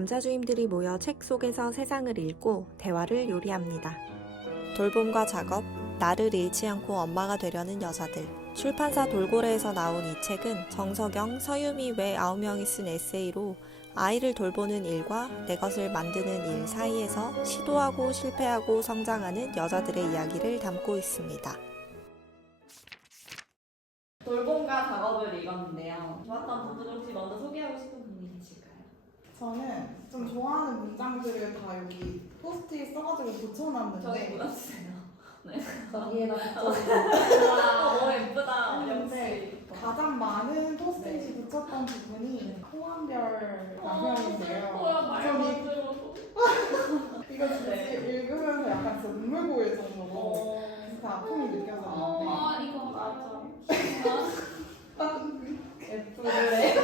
감자주임들이 모여 책 속에서 세상을 읽고 대화를 요리합니다. 돌봄과 작업, 나를 잃지 않고 엄마가 되려는 여자들. 출판사 돌고래에서 나온 이 책은 정석영, 서유미 외 9명이 쓴 에세이로 아이를 돌보는 일과 내 것을 만드는 일 사이에서 시도하고 실패하고 성장하는 여자들의 이야기를 담고 있습니다. 돌봄과 작업을 읽었는데요. 좋았던 부분 혹시 먼저 소개하고 싶은 부분이 계실까요? 저는 좀 좋아하는 문장들을 다 여기 포스트잇 써가지고 저기 붙여놨는데 보여주세요. 저기에다 와, 너무 예쁘다. 근데 역시. 가장 많은 포스트잇이 붙였던 부분이 홍한별 남편인데요. 이거 진짜 네. 읽으면서 약간 진짜 눈물 고일 정도로 그 아픔이 느껴졌는데 이거 맞아. 예쁘네.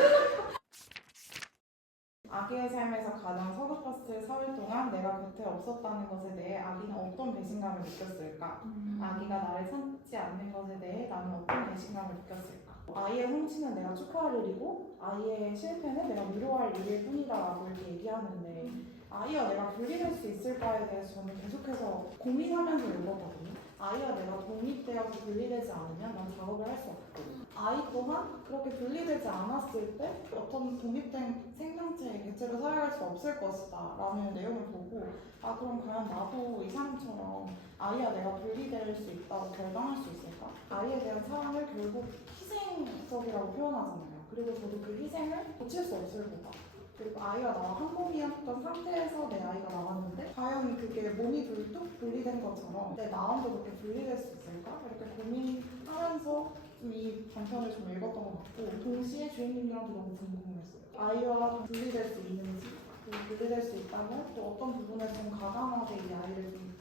아기의 삶에서 가장 서글펐을 사흘 동안 내가 곁에 없었다는 것에 대해 아기는 어떤 배신감을 느꼈을까? 아기가 나를 참지 않는 것에 대해 나는 어떤 배신감을 느꼈을까? 아이의 성취는 내가 축하할 일이고 아이의 실패는 내가 위로할 일일 뿐이다라고 이렇게 얘기하는데 아이와 내가 분리될 수 있을까에 대해서 저는 계속해서 고민하면서 읽었거든요. 아이와 내가 독립되어서 분리되지 않으면 난 작업을 할 수 없고 아이 또한 그렇게 분리되지 않았을 때 어떤 독립된 생명체의 개체로 살아갈 수 없을 것이다 라는 내용을 보고 아 그럼 과연 나도 이 사람처럼 아이와 내가 분리될 수 있다고 결단할 수 있을까? 아이에 대한 사랑을 결국 희생적이라고 표현하잖아요. 그리고 저도 그 희생을 고칠 수 없을 거다. 그리고 아이가 나와 한 몸이었던 상태에서 내 아이가 나왔는데 과연 그게 몸이 뚝 분리된 것처럼 내 마음도 그렇게 분리될 수 있을까? 이렇게 고민하면서 좀 이 단편을 좀 읽었던 것 같고 동시에 주인님이랑도 너무 궁금했어요. 아이와 분리될 수 있는지 그리고 분리될 수 있다면 또 어떤 부분에서 좀 가감하게 이 아이를 좀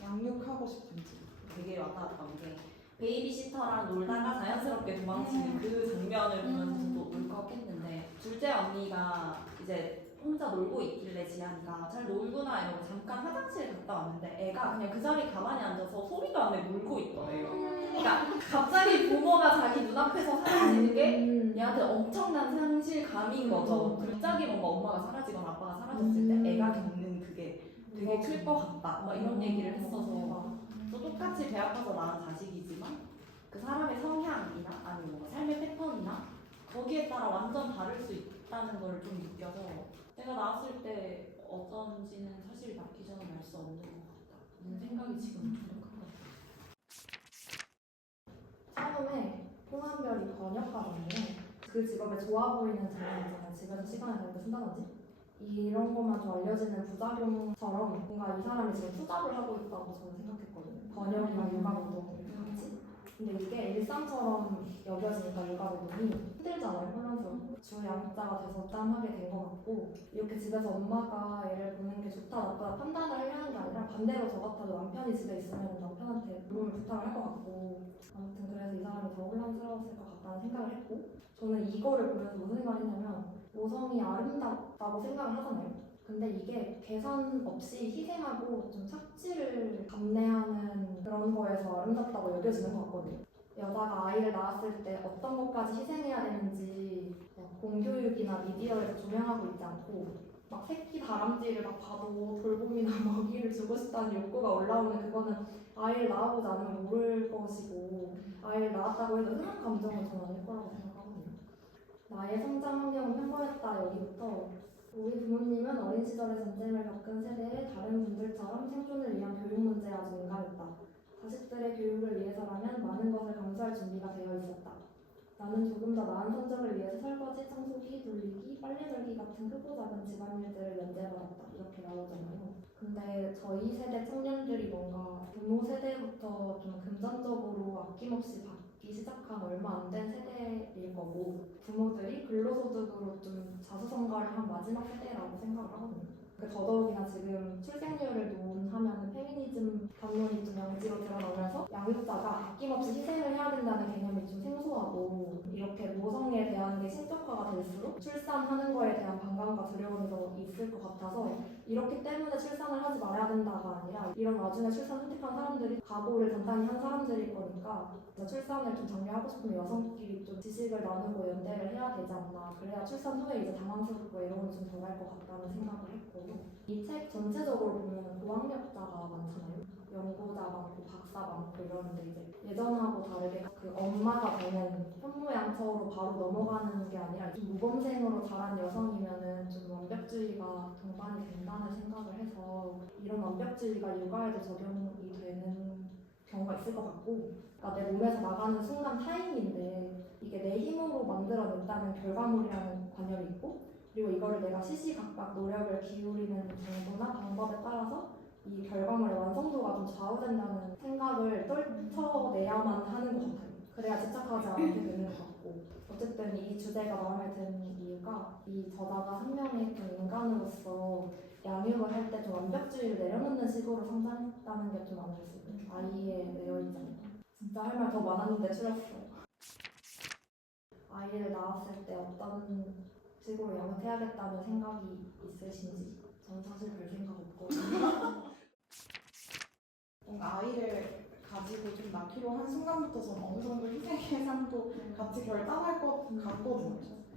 양육하고 싶은지 되게 와닿았던 게 베이비시터랑 놀다가 자연스럽게 도망치는 그 장면을 보면서 또 울컥했는데 둘째 언니가 이제 혼자 놀고 있길래 지안이가 잘 놀구나 이러고 잠깐 화장실 갔다 왔는데 애가 그냥 그 자리에 가만히 앉아서 소리도 안 내고 울고 있더래요. 그러니까 갑자기 부모가 자기 눈앞에서 사라지는 게 얘한테 엄청난 상실감인 거죠. 갑자기 뭔가 엄마가 사라지거나 아빠가 사라졌을 때 애가 겪는 그게 되게 클 것 같다 막 이런 얘기를 했어서 또 똑같이 배 아파서 낳은 자식이지만 그 사람의 성향이나 아니면 뭔가 삶의 패턴이나 거기에 따라 완전 다를 수 있다는 걸 좀 느껴서 내가 낳았을 때 어떤지는 사실 낳기 전에 알 수 없는 것 같다는 생각이 지금 드는 것 같아요. 처음에 홍한별이 번역가잖아요. 그 직업에 좋아 보이는 장면 있잖아요. 집에서 시간을 보내고 쓴다든지 이런 것만 좀 알려지는 부작용처럼 뭔가 이 사람이 지금 투잡을 하고 있다고 저는 생각했거든요. 번역이랑 육아노동을 같이. 근데 이게 일상처럼 여겨지니까 육아노동이 힘들잖아요. 혼란스럽고 주 양육자가 돼서 짠하게 된 것 같고 이렇게 집에서 엄마가 애를 보는 게 좋다 나쁘다 판단을 하려는 게 아니라 반대로 저 같아도 남편이 집에 있으면 남편한테 도움을 부탁을 할 것 같고 아무튼 그래서 이 사람이 더 혼란스러웠을 것 같다는 생각을 했고 저는 이거를 보면서 무슨 생각을 했냐면 모성이 아름답다고 생각을 하잖아요. 근데 이게 계산 없이 희생하고 좀 착취를 감내하는 그런 거에서 아름답다고 여겨지는 것 같거든요. 여자가 아이를 낳았을 때 어떤 것까지 희생해야 되는지 공교육이나 미디어에서 조명하고 있지 않고 막 새끼 다람쥐를 막 봐도 돌봄이나 먹이를 주고 싶다는 욕구가 올라오는 그거는 아이를 낳아보지 않으면 모를 것이고 아이를 낳았다고 해도 흔한 감정은 저는 아닐 거라고 생각하거든요. 나의 성장 환경은 평범했다 여기부터 우리 부모님은 어린 시절에 전쟁을 겪은 세대의 다른 분들처럼 생존을 위한 교육 문제에 아주 민감했다. 자식들의 교육을 위해서라면 많은 것을 감수할 준비가 되어 있었다. 나는 조금 더 나은 성적을 위해서 설거지, 청소기, 돌리기, 빨래 돌기 같은 크고 작은 집안일들을 면제받았다. 이렇게 나오잖아요. 근데 저희 세대 청년들이 뭔가 부모 세대부터 좀 금전적으로 아낌없이 받기 시작한 얼마 안 된 세대일 거고 부모들이 근로소득으로 좀 자수성가를 한 마지막 세대라고 생각을 하거든요. 더더욱이나 지금 출생률을 논하면 페미니즘 담론이 좀 양지로 드러나면서 양육자가 아낌없이 희생을 해야 된다는 개념이 좀 생소하고 이렇게 모성에 대한 게 신격화가 될수록 출산하는 거에 대한 반감과 두려움이 더 있을 것 같아서 이렇기 때문에 출산을 하지 말아야 된다가 아니라 이런 와중에 출산 선택한 사람들이 각오를 단단히 한 사람들일 거니까 출산을 좀 장려하고 싶으면 여성끼리 좀 지식을 나누고 연대를 해야 되지 않나. 그래야 출산 후에 이제 당황스럽고 외로움이 좀 덜할 것 같다는 생각을 했고, 이 책 전체적으로 보면 고학력자가 많잖아요. 연구자 많고 박사 많고 이러는데 이제 예전하고 다르게 그 엄마가 되는 현모양처로 바로 넘어가는 게 아니라 좀 모범생으로 자란 여성이면은 좀 완벽주의가 동반이 된다는 생각을 해서 이런 완벽주의가 육아에도 적용이 되는 경우가 있을 것 같고, 그러니까 내 몸에서 나가는 순간 타임인데 이게 내 힘으로 만들어낸다는 결과물이라는 관념이 있고, 그리고 이거를 내가 시시각각 노력을 기울이는 정도나 방법에 따라서 이 결과물의 완성도가 좀 좌우된다는 생각을 떨쳐내야만 하는 것 같아요. 그래야 집착하지 않게 되는 것 같고, 어쨌든 이 주제가 마음에 드는 이유가 이 저자가 한 명의 좀 인간으로서 양육을 할 때 좀 완벽주의를 내려놓는 식으로 성장했다는 게 좀 마음에 들었어요. 아이의 내어 있잖아요. 진짜 할 말 더 많았는데 줄였어요. 아이를 낳았을 때 어떤 식으로 양육해야겠다는 생각이 있으신지? 저는 사실 별 생각 없거든요. 뭔가 아이를 가지고 좀 낳기로 한 순간부터 저는 어느 정도 희생의 삶도 같이 결단할 것 같거든요.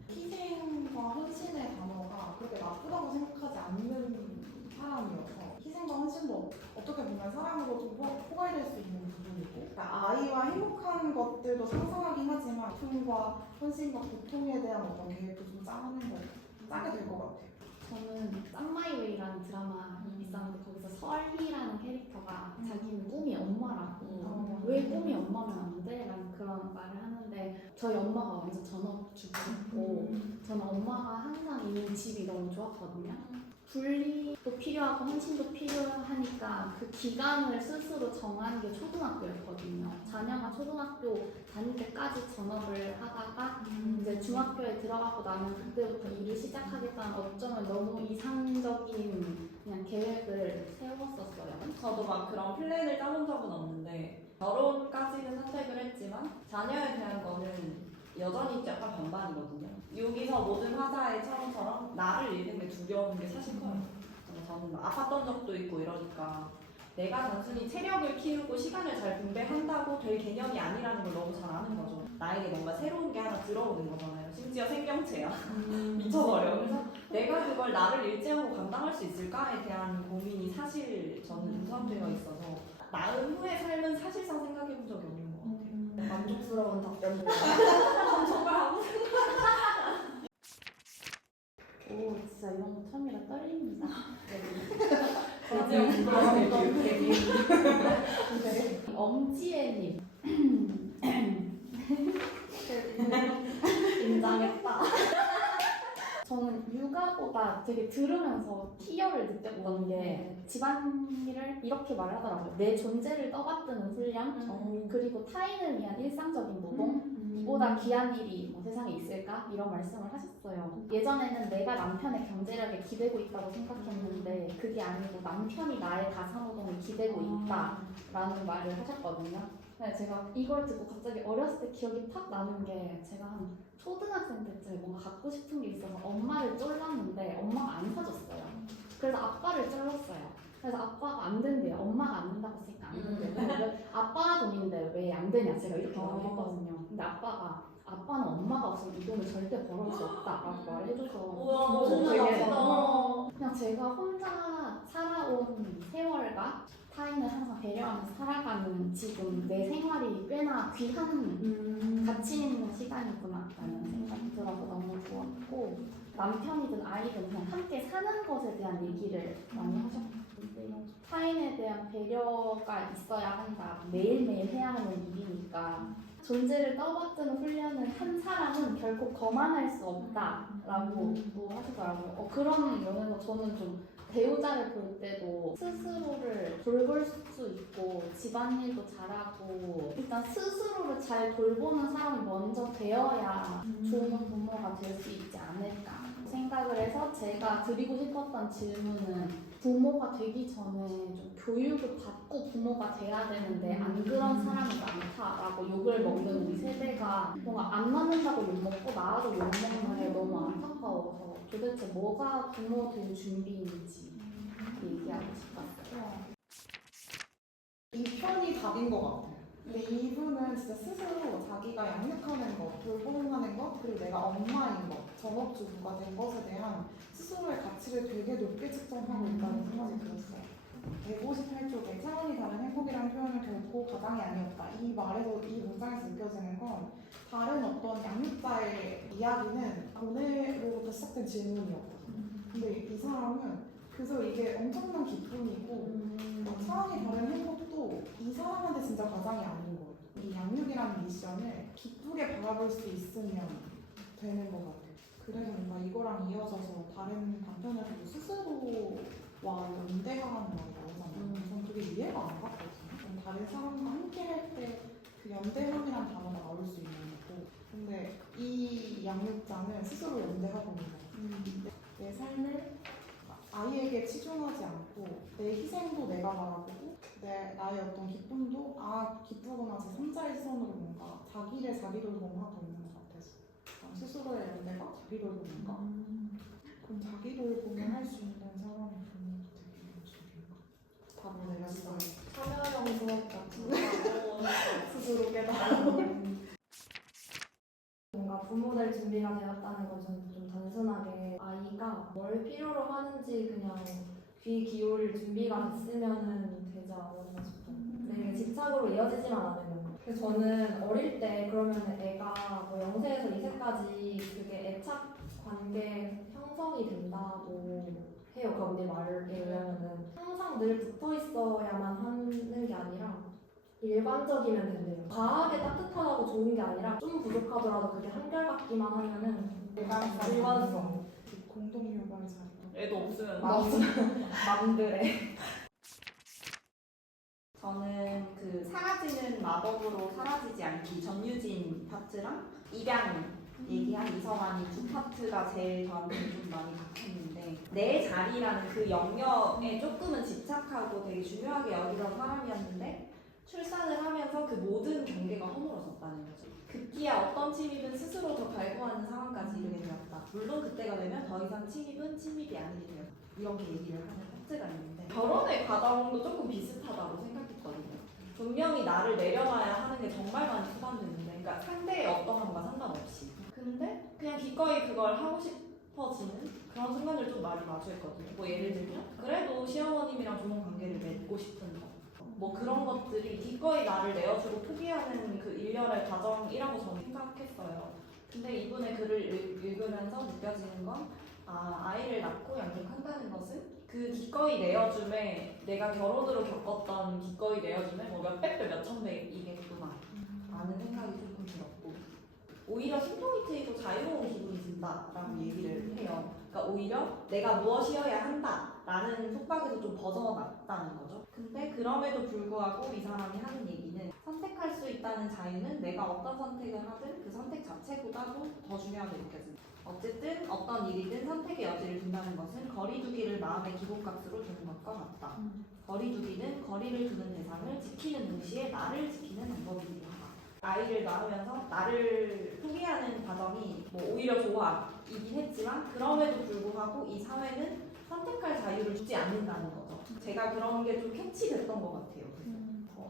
희생과 헌신의 단어가 그렇게 나쁘다고 생각하지 않는 사람이어서 희생과 헌신도 어떻게 보면 사랑으로 좀 포괄될 수 있는 부분이고, 그러니까 아이와 행복한 것들도 상상하긴 하지만 아픔과 헌신과 고통에 대한 어떤 계획도 좀 짜게 될 것 같아요. 저는 짱마이웨이라는 드라마 있었는데 거기서 설희라는 캐릭터가 자기는 꿈이 엄마라고 왜 꿈이 엄마면 안 돼? 라는 그런 말을 하는데 저희 엄마가 완전 전업주부였고 저는 엄마가 항상 있는 집이 너무 좋았거든요. 분리도 필요하고 헌신도 필요하니까 그 기간을 스스로 정하는 게 초등학교였거든요. 자녀가 초등학교 다닐 때까지 전업을 하다가 이제 중학교에 들어가고 나면 그때부터 일을 시작하겠다는 어쩌면 너무 이상적인 그냥 계획을 세웠었어요. 저도 막 그런 플랜을 짜본 적은 없는데 결혼까지는 선택을 했지만 자녀에 대한 거는 여전히 약간 반반이거든요. 여기서 모든 화자의 처럼처럼 나를 잃는 게 두려운 게 사실 커요. 저는 막 아팠던 적도 있고 이러니까 내가 단순히 체력을 키우고 시간을 잘 분배한다고 될 개념이 아니라는 걸 너무 잘 아는 거죠. 나에게 뭔가 새로운 게 하나 들어오는 거잖아요. 심지어 생명체야. 미쳐버려. 그래서 내가 그걸 나를 일제하고 감당할 수 있을까에 대한 고민이 사실 저는 우선되어 있어서 낳은 후의 삶은 사실상 생각해 본 적이 없는 것 같아요. 만족스러운 답변들. 정말 오 진짜 이런 거 처음이라 떨립니다. 엄지혜님 긴장했다. 저는 육아보다 되게 들으면서 희열을 느꼈던 게 집안일을 이렇게 말하더라고요. 내 존재를 떠받드는 훈련, 그리고 타인을 위한 일상적인 노동, 이보다 귀한 일이 뭐 세상에 있을까? 이런 말씀을 하셨어요. 예전에는 내가 남편의 경제력에 기대고 있다고 생각했는데 그게 아니고 남편이 나의 가사노동에 기대고 있다라는 말을 하셨거든요. 근데 제가 이걸 듣고 갑자기 어렸을 때 기억이 탁 나는 게 제가 한 초등학생 때쯤에 뭔가 갖고 싶은 게 있어서 엄마를 쫄랐는데 엄마가 안 사줬어요. 그래서 아빠를 쫄랐어요. 그래서 아빠가 안 된대요. 엄마가 안 된다고 했으니까 안 된대요. 아빠 돈인데 왜 안 되냐 제가 이렇게 말했거든요. 근데 아빠는 엄마가 없으면 이 돈을 절대 벌어올 수 없다라고 말해줘서 우와, 너무 되게 나쁘다. 그냥 제가 혼자 살아온 세월과 타인을 항상 배려하면서 살아가는 지금 내 생활이 꽤나 귀한 가치 있는 시간이구나 라는 생각이 들어서 너무 좋았고, 남편이든 아이든 그냥 함께 사는 것에 대한 얘기를 많이 하셨고, 타인에 대한 배려가 있어야 한다. 매일매일 해야 하는 일이니까 존재를 떠받드는 훈련을 한 사람은 결코 거만할 수 없다라고 또 하시더라고요. 그런 면에서 저는 좀 배우자를 볼 때도 스스로를 돌볼 수 있고 집안일도 잘하고 일단 스스로를 잘 돌보는 사람이 먼저 되어야 좋은 부모가 될 수 있지 않을까 생각을 해서 제가 드리고 싶었던 질문은 부모가 되기 전에 좀 교육을 받고 부모가 돼야 되는데 안 그런 사람이 많다라고 욕을 먹는 우리 세대가 뭔가 안 낳는다고 욕먹고 낳아도 욕먹는 게 너무 안타까워서 도대체 뭐가 부모 될 준비인지 얘기하고 싶었어요. 이 편이 답인 것 같아요. 근데 이분은 진짜 스스로 자기가 양육하는 것, 돌봄하는 것, 그리고 내가 엄마인 것, 전업주부가 된 것에 대한 스스로의 가치를 되게 높게 측정하고 있다는 생각이 들었어요. 158쪽에 차원이 다른 행복이라는 표현은 결코 가장이 아니었다. 이 말에서, 이 문장에서 느껴지는 건 다른 어떤 양육자의 이야기는 고뇌로부터 시작된 질문이었거든요. 근데 이 사람은 그래서 이게 엄청난 기쁨이고 차원이 다른 행복도 이 사람한테 진짜 가장이 아닌 거예요. 이 양육이라는 미션을 기쁘게 바라볼 수 있으면 되는 것 같아요. 그래서 뭔가 이거랑 이어져서 다른 단편에서도 스스로와 연대하라는 말이 나오잖아요. 전 그게 이해가 안 갔거든요. 다른 사람과 함께 할 때 그 연대함이란 단어가 나올 수 있는 거고, 근데 이 양육자는 스스로 연대하고 있는 거예요. 내 삶을 아이에게 치중하지 않고 내 희생도 내가 바라보고 나의 어떤 기쁨도 기쁘구나 제 3자의 시선으로 뭔가 자기를 자기돌봄하고 있는 것 같아서 스스로의 연대가 자기돌봄인가? 그럼 자기돌봄을 할 수 있는 사람이 되게 요즘인가? 답을 내렸어요. 참여형 수업 같은 거 스스로 깨달아. 뭔가 부모 될 준비가 되었다는 건 저는 좀 단순하게 아이가 뭘 필요로 하는지 그냥 귀 기울일 준비가 됐으면 되지 않았나 싶어요. 근데 이게 집착으로 이어지지만 않으면. 그래서 저는 어릴 때 그러면 애가 뭐 0세에서 2세까지 그게 애착 관계 형성이 된다고 해요. 그 언니 말에 의하면은 항상 늘 붙어 있어야만 하는 게 아니라 일반적이면 된대요. 과하게 따뜻하고 좋은 게 아니라 좀 부족하더라도 그게 한결같기만 하면은 일관성. 공동유발자. 애도 없으면 맘들의 저는 그 사라지는 마법으로 사라지지 않기 전유진 파트랑 입양 얘기한 이성환이 두 파트가 제일 저한테는 좀 많이 박혔는데 내 자리라는 그 영역에 조금은 집착하고 되게 중요하게 여기던 사람이었는데 출산을 하면서 그 모든 경계가 허물어졌다는 거죠. 급기야 어떤 침입은 스스로 더 갈구하는 상황까지 이르게 되었다. 물론 그때가 되면 더 이상 침입은 침입이 아니게 되었다. 이렇게 얘기를 하는 파트가 있는데 결혼의 과정도 조금 비슷하다고 생각했거든요. 분명히 나를 내려놔야 하는 게 정말 많이 부담되는데 그러니까 상대의 어떠함과 상관없이 근데 그냥 기꺼이 그걸 하고 싶어지는 그런 순간들 좀 많이 마주했거든요. 뭐 예를 들면 그래도 시어머님이랑 좋은 관계를 맺고 싶은 거 뭐 그런 것들이 기꺼이 나를 내어주고 포기하는 그 일련의 과정이라고 저는 생각했어요. 근데 이분의 글을 읽으면서 느껴지는 건 아이를 낳고 양육한다는 것은 그 기꺼이 내어줌에 내가 결혼으로 겪었던 기꺼이 내어줌에 뭐 몇백 배 몇천 배이겠구나 라는 생각이 조금 들었고 오히려 숨통이 트이고 자유로운 기분이 든다라고 얘기를 해요. 그러니까 오히려 내가 무엇이어야 한다라는 속박에서 좀 벗어났다는 거죠. 근데 그럼에도 불구하고 이 사람이 하는 얘기는 선택할 수 있다는 자유는 내가 어떤 선택을 하든 그 선택 자체보다도 더 중요하게 느껴진다. 어쨌든 어떤 일이든 선택의 여지를 둔다는 것은 거리두기를 마음의 기본값으로 두는 것과 같다. 거리두기는 거리를 두는 대상을 지키는 동시에 나를 지키는 방법이기도 하다. 아이를 낳으면서 나를 포기하는 과정이 뭐 오히려 좋아이긴 했지만 그럼에도 불구하고 이 사회는 선택할 자유를 주지 않는다는 거죠. 제가 그런 게 좀 캐치됐던 것 같아요.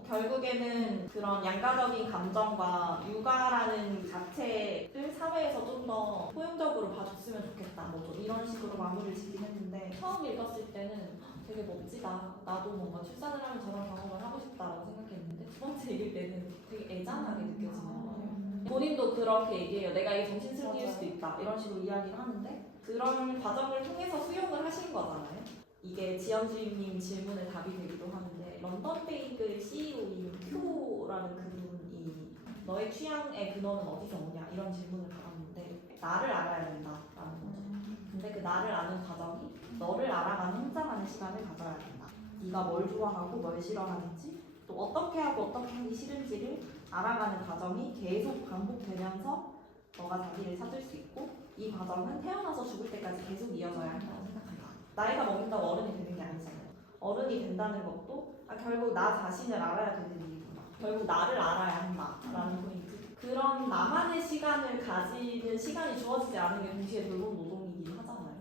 결국에는 그런 양가적인 감정과 육아라는 자체를 사회에서 좀 더 포용적으로 봐줬으면 좋겠다. 뭐 좀 이런 식으로 마무리를 짓긴 했는데 처음 읽었을 때는 되게 멋지다. 나도 뭔가 출산을 하면 저런 경험을 하고 싶다라고 생각했는데 두 번째 읽을 때는 되게 애잔하게 느껴지는 거예요. 본인도 그렇게 얘기해요. 내가 이게 정신승리일 수도 있다. 이런 식으로 이야기를 하는데 그런 과정을 통해서 수용을 하신 거잖아요. 이게 지연주임님 질문에 답이 되기도 하는데 런던 베이글 CEO인 큐라는 그분이 너의 취향의 근원은 어디서 오냐 이런 질문을 받았는데 나를 알아야 된다라는 거죠. 근데 그 나를 아는 과정이 너를 알아가는 혼자만의 시간을 가져야 된다. 네가 뭘 좋아하고 뭘 싫어하는지 또 어떻게 하고 어떻게 하기 싫은지를 알아가는 과정이 계속 반복되면서 너가 자기를 찾을 수 있고 이 과정은 태어나서 죽을 때까지 계속 이어져야 한다고 생각합니다. 나이가 먹는다고 어른이 되는 게 아니잖아요. 어른이 된다는 것도 결국 나 자신을 알아야 되는 일이구나. 결국 나를 알아야 한다라는 포인트. 그런 나만의 시간을 가지는 시간이 주어지지 않은 게 동시에 돌봄 노동이긴 하잖아요.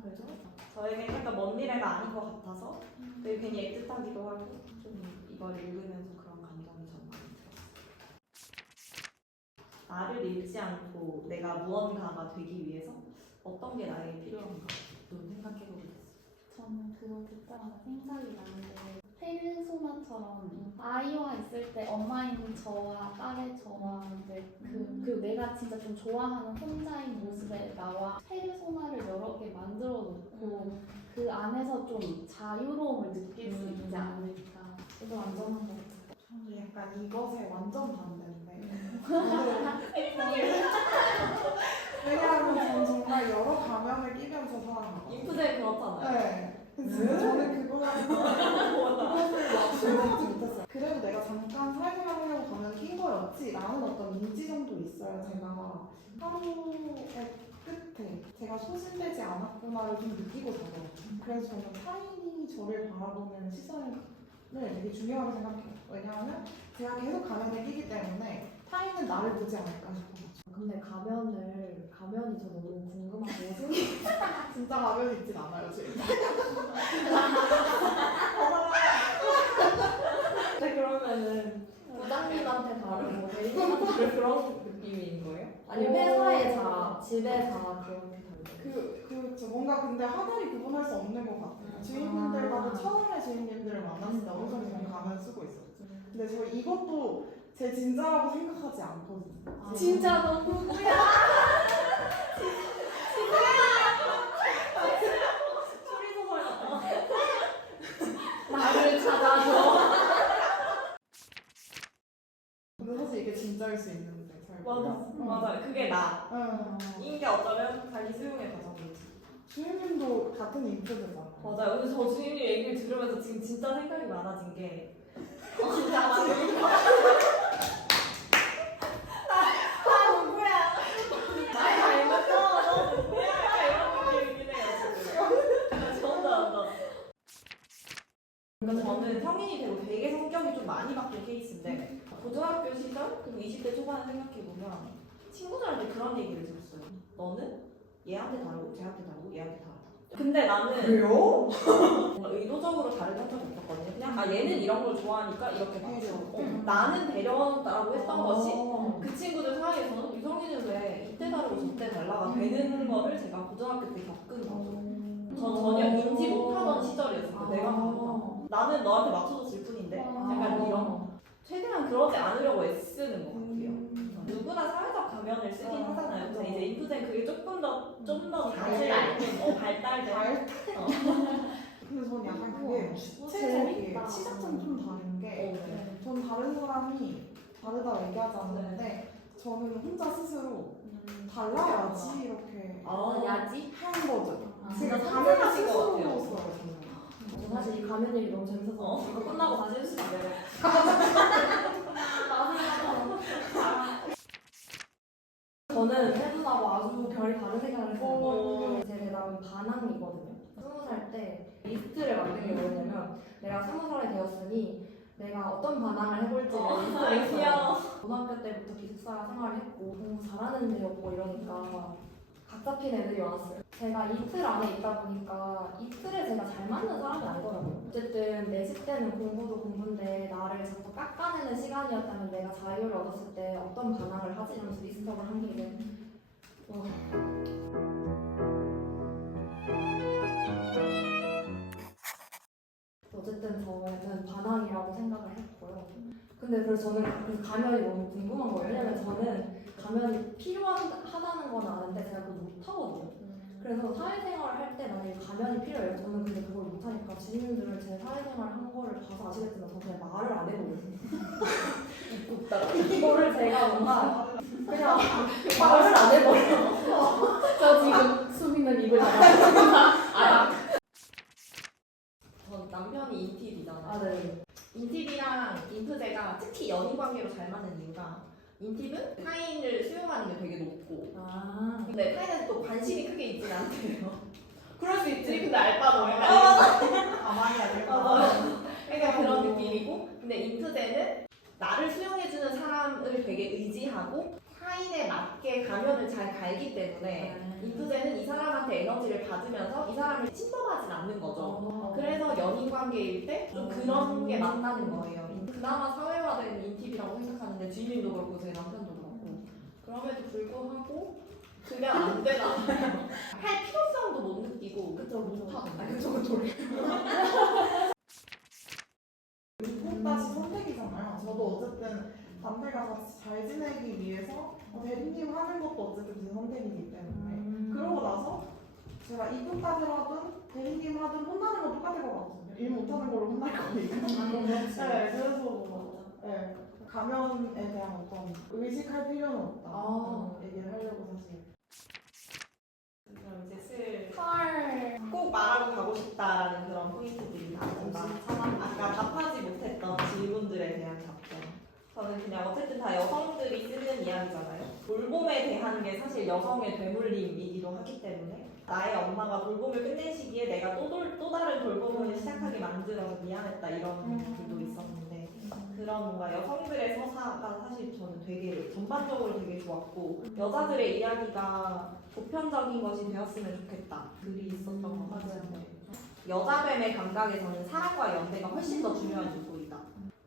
그래서 저에게는 약간 먼 미래가 아닌 것 같아서 되게 괜히 애틋하기도 하고 좀 이걸 읽으면서 그런 감정이 전 많이 들었어요. 나를 잃지 않고 내가 무언가가 되기 위해서 어떤 게 나에게 필요한가 좀 생각해보게 됐어요. 저는 그거 듣다가 생각이 나는데 페르소나처럼 아이와 있을 때 엄마인 저와 딸의 저와 이제 그 내가 진짜 좀 좋아하는 혼자인 모습의 나와 페르소나를 여러 개 만들어 놓고 그 안에서 좀 자유로움을 느낄 수 있지 않을까. 이거 완전 한 거 같아요. 저는 약간 이것에 완전 반대인데. 왜냐하면 저는 정말 여러 가면을 끼면서 살아가거든요. 인프제 그렇잖아요. 네. 그래서 저는 그것을 막 수용하지 못했어요. 그래도 내가 잠깐 사회생활 하려고 가면 낀 거였지 라는 어떤 인지 정도 있어요. 제가 하루의 끝에 제가 소실되지 않았구나를 좀 느끼고 자거든요. 그래서 저는 타인이 저를 바라보는 시선을 되게 중요하게 생각해요. 왜냐하면 제가 계속 가면을 끼기 때문에 타인은 나를 보지 않을까 싶어가지고. 근데 가면이 저 너무 궁금하고 진짜 가면이 있진 않아요 지금. 근데 그러면은 부장님한테 다르고 대리님한테 다른 그런 느낌인 거예요? 아니면 회사의 자, 집의 자 그렇게 다르고? 그렇죠. 뭔가 근데 하나를 구분할 수 없는 것 같아요. 주인님들과도 처음에 주인님들을 만났을 때 어느 정도 저는 가면 쓰고 있었죠. 근데 저 이것도 제 진짜라고 생각하지 않거든요. 진짜 너 누구야? 추리소설 같아. 나를 찾아줘. 근데 사실 이게 진짜일 수 있는데 잘 맞아. 그게 나. 응. 인게 어쩌면 자기 수용의 과정이지. 주인님도 같은 인프제잖아요. 맞아요. 근데 저 주인님 얘기를 들으면서 지금 진짜 생각이 많아진 게 진짜 많으니까. 나 누구야? 나 닮았어. 너 누구야? 약간 이런 느낌이긴 해요 지금. 정답. 그러니까 저는 성인이 되고 되게 성격이 좀 많이 바뀐 케이스인데 고등학교 시절 그리고 20대 초반에 생각해보면 친구들한테 그런 얘기를 들었어요. 너는 얘한테 다르고 쟤한테 다르고 얘한테 다르다. 근데 나는 그래요? 뭔가 의도적으로 다르게 한 적이 없었거든요. 그냥 얘는 이런 걸 좋아하니까 이렇게 배려. 나는 배려라고 했던 것이 어. 그 친구들 사이에서는 유성이는 왜 이때 다르고 저때 달라가 되는 거를 제가 고등학교 때 겪은 거죠. 전 전혀 인지 못하던 시절이었어요. 내가 다르다. 나는 너한테 맞춰줬을 뿐인데 약간 이런 거. 최대한 그러지 않으려고 애쓰는 것 같아요. 누구나 사회적 가면을 쓰긴 하잖아요. 근데 이제 인프제는 그게 조금 더 발달된. 근데 저는 약간 그게 구체적이에요. 시작점 좀 다른 게 전 다른 사람이 다르다고 얘기하지 않는데 저는 혼자 스스로 달라야지 이렇게 야지? 하는 거죠. 아, 제가 진짜 가면을 선택하신 것 스스로 같아요. 썼어요. 저는. 저 사실 이 가면 얘기 너무 재밌어서 이거 끝나고 다시 해주시면 안 돼요? 저는 세 분하고 아주 결이 다른 생각을 했어요. 제 대답은 반항이거든요. 20살 때 리스트를 만든 게 뭐냐면 내가 20살이 되었으니 내가 어떤 반항을 해볼지를 리스트를 했어요. 귀여워. 고등학교 때부터 기숙사 생활을 했고 공부 잘하는 애였고 이러니까 각 잡힌 애들이 많았어요. 제가 이틀 안에 있다 보니까 이틀에 제가 잘 맞는 사람이 아니더라고요. 어쨌든 내 10대는 공부도 공부인데 나를 자꾸 깎아내는 시간이었다면 내가 자유를 얻었을 때 어떤 반항을 하지 이러면서 리스트업을 한 게 이제 어쨌든 저는 반항이라고 생각을 했고요. 근데 그래서 저는 그 가면이 너무 궁금한 거예요. 왜냐면 저는 가면이 필요하다는 건 아는데 제가 그걸 못하거든요. 그래서 사회생활을 할 때 만약에 가면이 필요해요. 저는 근데 그걸 못하니까 지인들은 제 사회생활 한 거를 봐서 아시겠지만 저는 그냥 말을 안 해버려요. 이거를 제가 뭔가 그냥 말을 안 해버려요. 저 지금 수빈은 입을 닫아. 전 남편이 인팁이잖아요. 아, 네. 인팁이랑 인프제가 특히 연인 관계로 잘 맞는 이유가 인팁은 타인을 수용하는 게 되게 높고 아. 근데 타인한테 또 관심이 크게 있진 않대요. 그럴 수 있지. 근데 알바도 가만히 안 읽어. 그러니까 그런 느낌이고 근데 인프제는 나를 수용해주는 사람을 되게 의지하고 타인에 맞게 가면을 잘 갈기 때문에 인프제는 이 사람한테 에너지를 받으면서 이 사람을 침범하진 않는 거죠. 그래서 연인 관계일 때 좀 그런 게 맞다는 거예요. 그나마 사회화된 인팁이라고 생각하는데 주인님도 그렇고 제 남편도 그렇고 그럼에도 불구하고 그냥 안 되잖아요. 할 필요성도 못 느끼고 그쵸, 그쵸. 못하던데. 그쵸. 꼭 다시 선택이잖아요. 저도 어쨌든 남들과 같이 잘 지내기 위해서 대리님 하는 것도 어쨌든 제 선택이기 때문에 그러고 나서 제가 이분까지 하든 대리님 하든 혼나는 건 똑같을 것 같거든요. 일 못하는 걸로 혼날 거니까. 네, 그래서 뭐 네, 가면에 대한 어떤 의식할 필요는 없다 얘기를 하려고 사실. 그럼 이제 슬 헐. 꼭 말하고 가고 싶다라는 그런 포인트들이 나온다. 아까 답하지 못했던 질문들에 대한 답변. 저는 그냥 어쨌든 다 여성들이 쓰는 이야기잖아요. 돌봄에 대한 게 사실 여성의 되물림이기도 하기 때문에 나의 엄마가 돌봄을 끝낸 시기에 내가 또 다른 돌봄을 시작하게 만들어서 미안했다 이런 글도 있었는데 그런 뭔가 여성들의 서사가 사실 저는 되게 전반적으로 되게 좋았고 여자들의 이야기가 보편적인 것이 되었으면 좋겠다 글이 있었던 것 같아요. 여자뱀의 감각에서는 사랑과 연대가 훨씬 더 중요한 요소이다.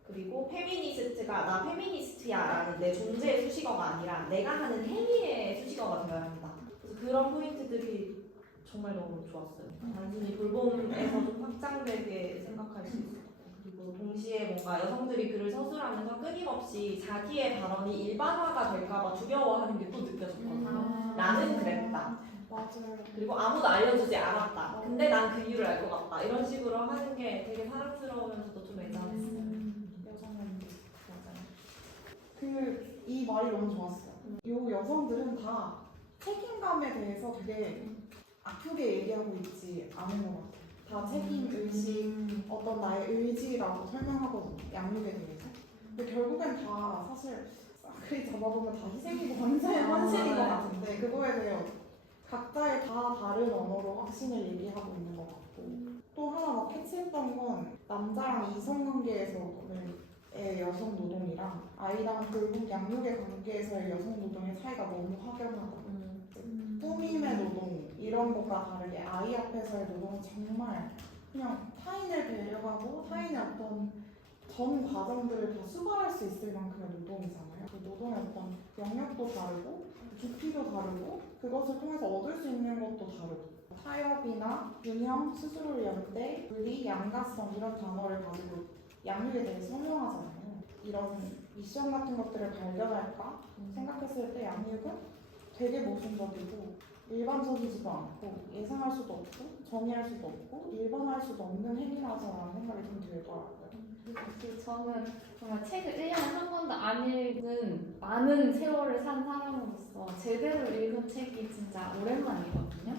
그리고 페미니스트가 나 페미니스트야 라는 내 존재의 수식어가 아니라 내가 하는 행위의 수식어가 되어야 한다. 그래서 그런 포인트들이 정말 너무 좋았어요. 단순히 돌봄에서 좀 확장되게 생각할 수 있었고 그리고 동시에 뭔가 여성들이 글을 서술하면서 끊임없이 자기의 발언이 일반화가 될까봐 두려워하는 게 또 느껴졌거든요. 나는 그랬다. 맞아요. 그리고 아무도 알려주지 않았다. 근데 난 그 이유를 알 것 같다. 이런 식으로 하는 게 되게 사랑스러우면서도 좀 애잔했어요. 여성은 이 말이 너무 좋았어요. 요 여성들은 다 책임감에 대해서 되게 아프게 얘기하고 있지 않은 것 같아요. 다 책임 의식, 어떤 나의 의지라고 설명하거든요. 양육에 대해서. 근데 결국엔 다 사실 싸그리 잡아보면 다 희생이고 헌신인 것 같은데 그거에 대해 각자의 다 다른 언어로 확신을 얘기하고 있는 것 같고 또 하나 막 캐치했던 건 남자랑 이성관계에서의 여성 노동이랑 아이랑 돌봄 양육의 관계에서의 여성 노동의 차이가 너무 확연하다. 꾸밈의 노동 이런 것과 다르게 아이 앞에서의 노동은 정말 그냥 타인을 배려하고 타인의 어떤 전 과정들을 다 수발할 수 있을 만큼의 노동이잖아요. 그 노동의 어떤 영역도 다르고 깊이도 다르고 그것을 통해서 얻을 수 있는 것도 다르고 타협이나 균형, 스스로 연대, 분리, 양가성 이런 단어를 가지고 양육에 대해 설명하잖아요. 이런 미션 같은 것들을 발견할까 생각했을 때 양육은 되게 모순적이고 일반적이지도 않고 예상할 수도 없고 정의할 수도 없고 일반화할 수도 없는 행위라서라는 생각이 좀 들더라고요. 저는 정말 책을 1년에 한 번도 안 읽은 많은 세월을 산 사람으로서 제대로 읽은 책이 진짜 오랜만이거든요.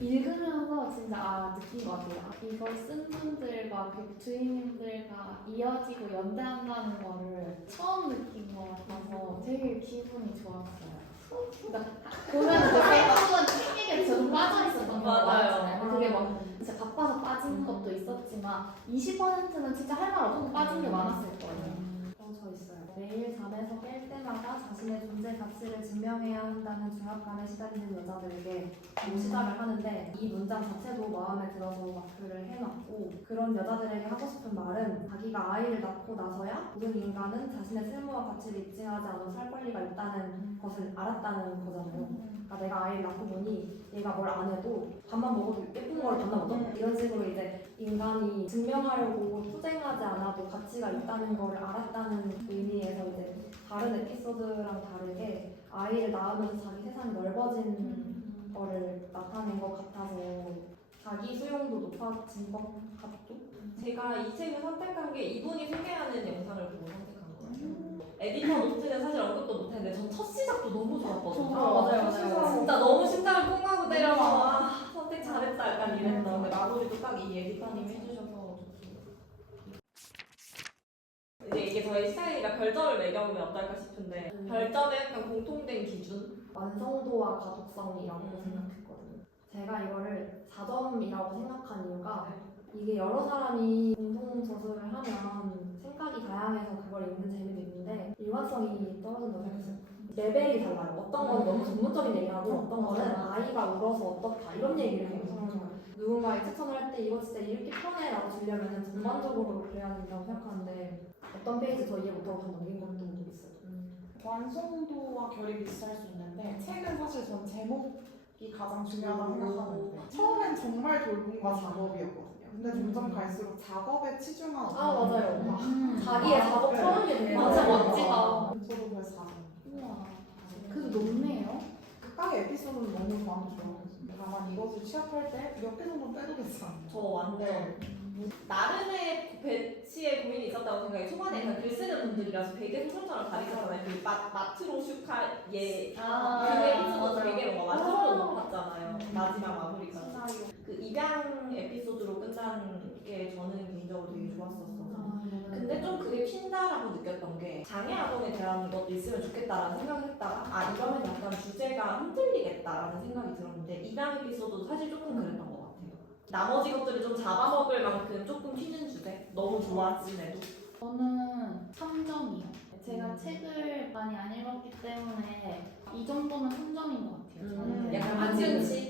읽으면서 진짜 느낀 것 같아요. 이걸 쓴 분들과 그 주인님들과 이어지고 연대한다는 거를 처음 느낀 것 같아서 되게 기분이 좋았어요. 그러니까 보면 대부분 책 얘기에 저도 빠져 있었던 거 같잖아요. 그게 막 진짜 바빠서 빠진 것도 있었지만 20%는 진짜 할 말 없어서 빠진 게 많았을 거예요. 저 있어요. 매일 잠에서 깰 때마다 자신의 존재 가치를 증명해야 한다는 중압감에 시달리는 여자들에게 시달을 하는데 이 문장 자체도 마음에 들어서 마크를 해놨고 그런 여자들에게 하고 싶은 말은 자기가 아이를 낳고 나서야 모든 인간은 자신의 쓸모와 가치를 입증하지 않은 살 권리가 있다는 것을 알았다는 거잖아요. 그러니까 내가 아이를 낳고 보니 얘가 뭘 안 해도 밥만 먹어도 예쁜 걸 봤나 보다. 이런 식으로 이제 인간이 증명하려고 투쟁하지 않아도 가치가 있다는 걸 알았다는 의미에서 이제 다른 에피소드랑 다르게 아이를 낳으면서 자기 세상이 넓어진 거를 나타낸 것 같아서 자기 수용도 높아진 것 같고 제가 이 책을 선택한 게 이분이 소개하는 영상을 보고 선택한 거예요. 에디터 노트는 사실 언급도 못했는데 전 첫 시작도 너무 좋았거든요. 맞아요. 진짜 너무 심장을 꽁 하고 때려서 선택 잘했다 약간 이랬던 근데 마무리도 딱 이 에디터님이 해주셔서 좋습니다. 이제 이게 저의 저희 시작이니까 별점을 매겨보면 어떨까 싶은데 별점의 약간 공통된 기준? 완성도와 가독성이라고 생각했거든요. 제가 이거를 4점이라고 생각한 이유가 이게 여러 사람이 공동 저술을 하면 생각이 다양해서 그걸 읽는 재미도 있는데 일관성이 떨어진다고 생각했어요. 레벨이 달라요. 어떤 건 너무 전문적인 얘기하고 어떤 거는 아이가 울어서 어떻다 이런 얘기를 해요. 누군가의 추천을 할 때 이거 진짜 읽기 편해 라고 주려면 전반적으로 그래야 된다고 생각하는데 어떤 페이지 더 이해 못하고 그냥 넘긴 것도 있어요. 완성도와 결이 비슷할 수 있는데 책은 사실 전 제목이 가장 중요하다고 생각하는데 처음엔 정말 돌봄과 작업이었거든요. 근데 점점 갈수록 작업에 치중한 맞아요. 자기의 작업 표현이 돼요. 맞아, 멋지다. 저도 그래서 4점. 우와. 그래도 높네요. 각각의 에피소드는 너무 저한테 좋아요. 다만 이것을 취합할 때 몇 개 정도 빼도 되지 않나요? 저 완전 나름의 배치에 고민이 있었다고 생각해. 초반에 그글 쓰는 분들이라서 되게 소설처럼 가리잖아요. 그 마트로슈카 그 에피소드 되게 뭔가 완성도 높았잖아요. 마지막 마무리까지. 그 입양 에피소드로 끝난 게 저는 개인적으로 되게 좋았었어요. 근데 좀 그게 튄다라고 느꼈던 게 장애 아동에 대한 것도 있으면 좋겠다라는 생각을 했다가 이러면 약간 주제가 흔들리겠다라는 생각이 들었는데 입양 에피소드도 사실 조금 그랬던 것 같아요. 나머지 것들을 좀 잡아먹을 만큼 조금 튀는 주제? 너무 좋았지 해도 저는 3점이요. 제가 책을 많이 안 읽었기 때문에 이 정도면 3점인 것 같아요. 저는. 약간 한층씩